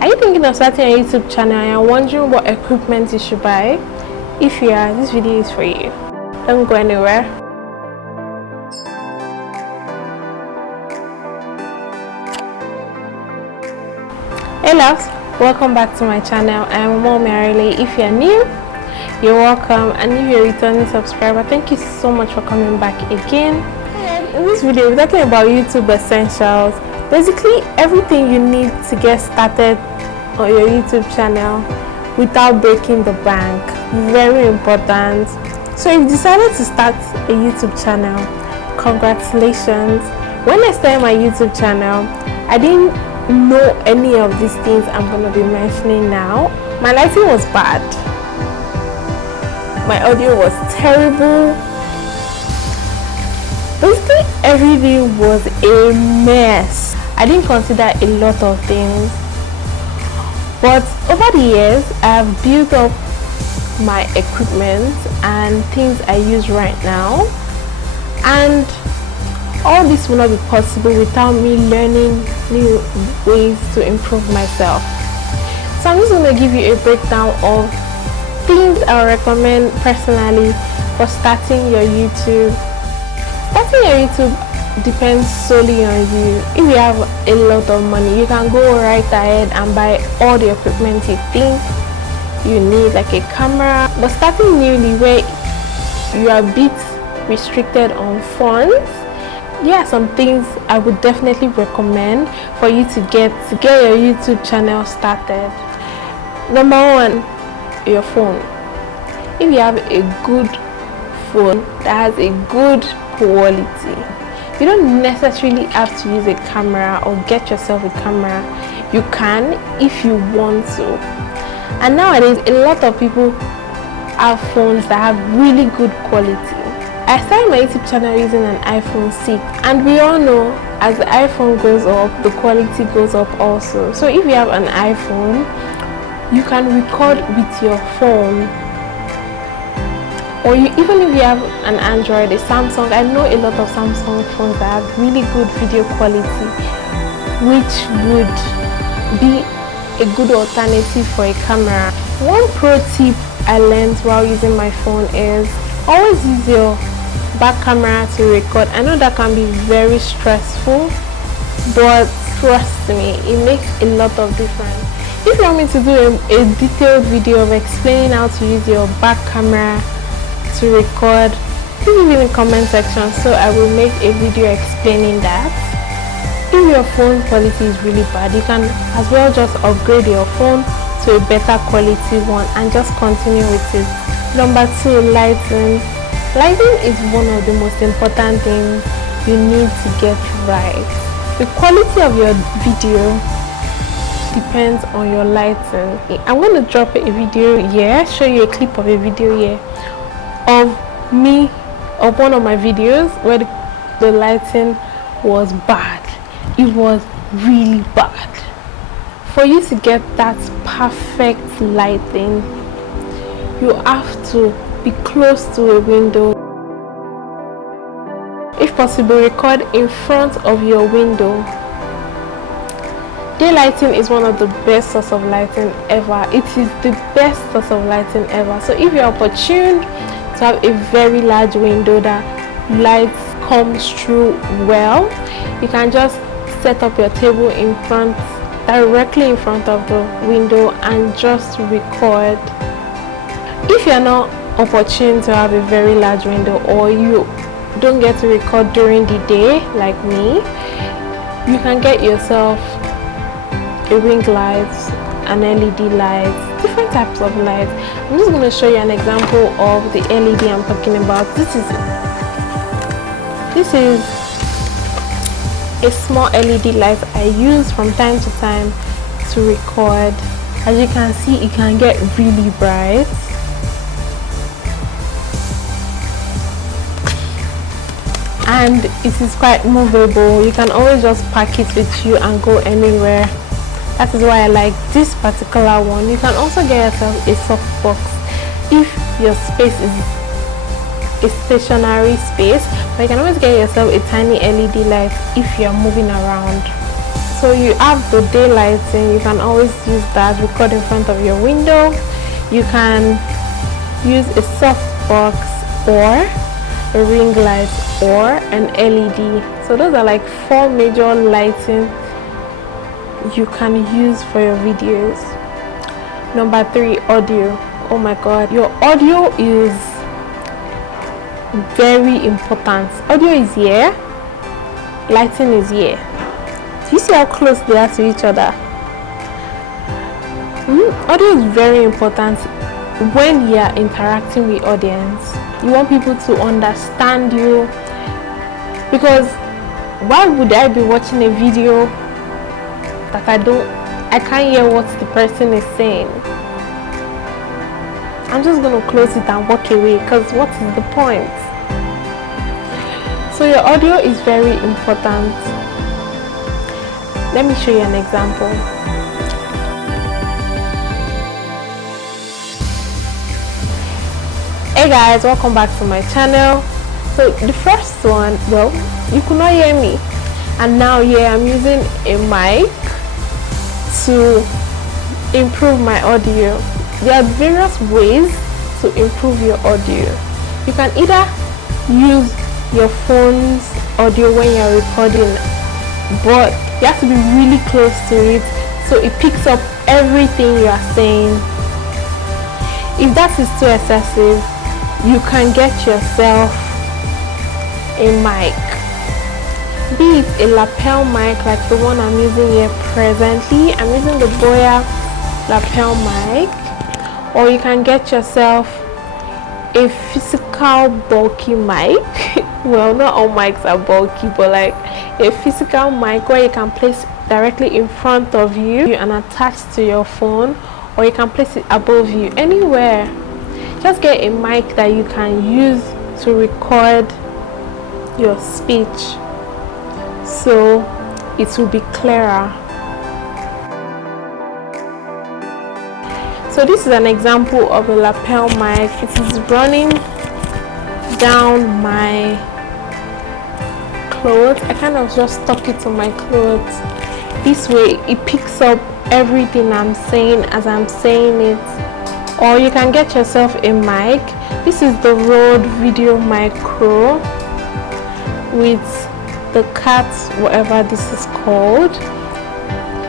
Are you thinking of starting a YouTube channel and you're wondering what equipment you should buy? If you are, this video is for you. Don't go anywhere. Hey loves, welcome back to my channel. I am Omowunmiarole. If you're new, you're welcome, and if you're a returning subscriber, thank you so much for coming back again. In this video, we're talking about YouTube essentials. Basically, everything you need to get started on your YouTube channel without breaking the bank. Very important. So if you decided to start a YouTube channel, congratulations. When I started my YouTube channel, I didn't know any of these things I'm going to be mentioning now. My lighting was bad. My audio was terrible. Basically, everything was a mess. I didn't consider a lot of things. But over the years, I have built up my equipment and things I use right now. And all this will not be possible without me learning new ways to improve myself. So I'm just going to give you a breakdown of things I recommend personally for starting your YouTube. Starting your YouTube depends solely on you. If you have a lot of money, you can go right ahead and buy all the equipment you think you need, like a camera. But starting newly, where you are a bit restricted on funds, there are some things I would definitely recommend for you to get your YouTube channel started. Number one, your phone. If you have a good phone that has a good quality, you don't necessarily have to use a camera or get yourself a camera. You can if you want to. And nowadays, a lot of people have phones that have really good quality. I started my YouTube channel using an iPhone 6, and we all know as the iPhone goes up, the quality goes up also. So if you have an iPhone, you can record with your phone. Or even if you have an Android, a Samsung, I know a lot of Samsung phones that have really good video quality, which would be a good alternative for a camera. One pro tip I learned while using my phone is always use your back camera to record. I know that can be very stressful, but trust me, it makes a lot of difference. If you want me to do a detailed video of explaining how to use your back camera to record, please leave it in the comment section so I will make a video explaining that. If your phone quality is really bad, you can as well just upgrade your phone to a better quality one and just continue with it. Number two, lighting. Lighting is one of the most important things you need to get right. The quality of your video depends on your lighting. I'm going to drop a video here, show you a clip of a video here of one of my videos where the lighting was bad. It was really bad. For you to get that perfect lighting, you have to be close to a window. If possible, record in front of your window. Daylighting is one of the best source of lighting ever. It is the best source of lighting ever. So if you're opportune to have a very large window that lights comes through well, you can just set up your table in front, directly in front of the window, and just record. If you're not opportune to have a very large window, or you don't get to record during the day like me, you can get yourself a Ringlight, an LED light, different types of lights. I'm just going to show you an example of the LED I'm talking about. This is a small LED light I use from time to time to record. As you can see, it can get really bright. And it is quite movable. You can always just pack it with you and go anywhere. That is why I like this particular one. You can also get yourself a softbox if your space is a stationary space, but you can always get yourself a tiny LED light if you're moving around. So So you have the daylight lighting, you can always use that, record in front of your window. You can use a softbox or a ring light or an LED. So those are like 4 major lighting you can use for your videos. Number 3, audio. Oh my god, your audio is very important. Audio is here, lighting is here. Do you see how close they are to each other? Audio is very important when you are interacting with audience. You want people to understand you, because why would I be watching a video that I can't hear what the person is saying? I'm just going to close it and walk away, because what is the point? So your audio is very important. Let me show you an example. Hey guys, welcome back to my channel. So the first one, well, you could not hear me, and now I'm using a mic to improve my audio. There are various ways to improve your audio. You can either use your phone's audio when you're recording, but you have to be really close to it so it picks up everything you are saying. If that is too excessive, you can get yourself a mic, be it a lapel mic like the one I'm using here presently. I'm using the Boya lapel mic, or you can get yourself a physical bulky mic. Well, not all mics are bulky, but like a physical mic where you can place directly in front of you and attach to your phone, or you can place it above you, anywhere. Just get a mic that you can use to record your speech so it will be clearer. So this is an example of a lapel mic. It is running down my clothes. I kind of just stuck it to my clothes. This way it picks up everything I'm saying as I'm saying it. Or you can get yourself a mic. This is the Rode Video Micro with the cat, whatever this is called.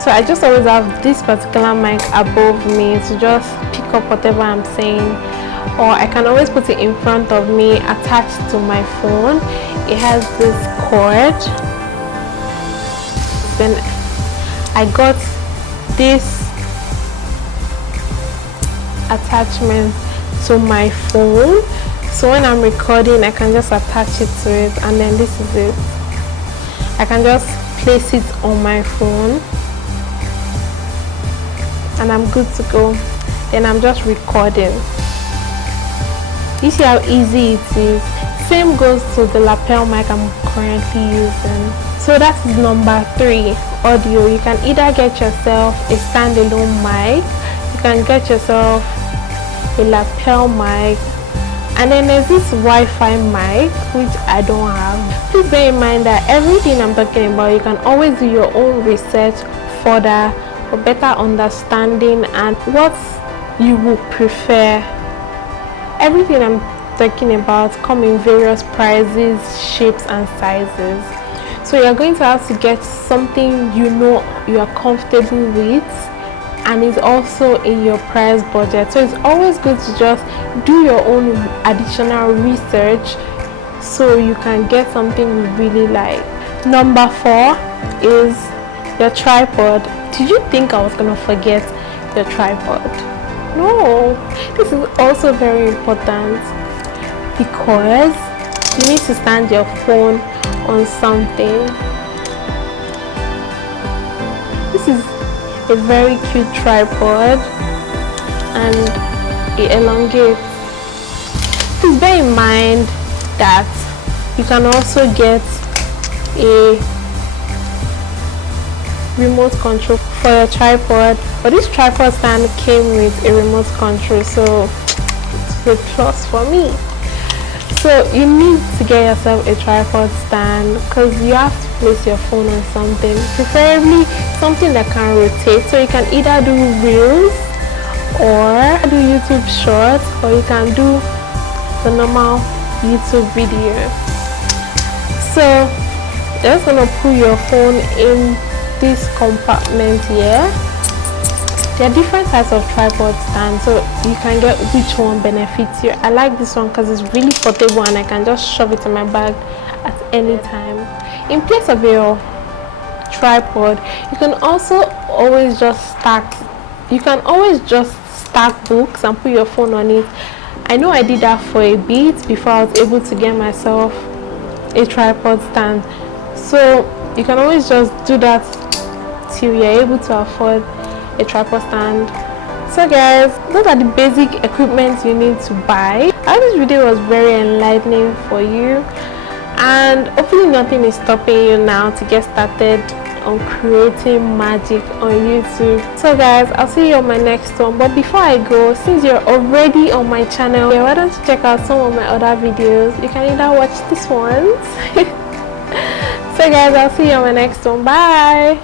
So I just always have this particular mic above me to just pick up whatever I'm saying, or I can always put it in front of me attached to my phone. It has this cord. Then I got this attachment to my phone, so when I'm recording I can just attach it to it, and then this is it. I can just place it on my phone and I'm good to go. Then I'm just recording. You see how easy it is. Same goes to the lapel mic I'm currently using. So that is number 3, audio. You can either get yourself a standalone mic, you can get yourself a lapel mic, and then there's this Wi-Fi mic which I don't have. Please bear in mind that everything I'm talking about, you can always do your own research further for better understanding and what you would prefer. Everything I'm talking about come in various prices, shapes and sizes. So you're going to have to get something you know you are comfortable with and is also in your price budget. So it's always good to just do your own additional research so you can get something you really like. Number 4 is your tripod. Did you think I was gonna forget your tripod? No, this is also very important because you need to stand your phone on something. This is a very cute tripod and it elongates. Please bear in mind that you can also get a remote control for your tripod, but this tripod stand came with a remote control, so it's a plus for me. So you need to get yourself a tripod stand because you have to place your phone on something, preferably something that can rotate, so you can either do reels or do YouTube shorts, or you can do the normal YouTube video. So you're just gonna put your phone in this compartment here. There are different types of tripod stands, so you can get which one benefits you. I like this one because it's really portable and I can just shove it in my bag at any time. In place of your tripod, you can also always just stack books and put your phone on it. I know I did that for a bit before I was able to get myself a tripod stand. So you can always just do that till you're able to afford a tripod stand. So guys, those are the basic equipment you need to buy. I hope this video was very enlightening for you, and hopefully nothing is stopping you now to get started on creating magic on YouTube. So guys, I'll see you on my next one. But before I go, since you're already on my channel, why don't you check out some of my other videos? You can either watch this one. So guys, I'll see you on my next one. Bye.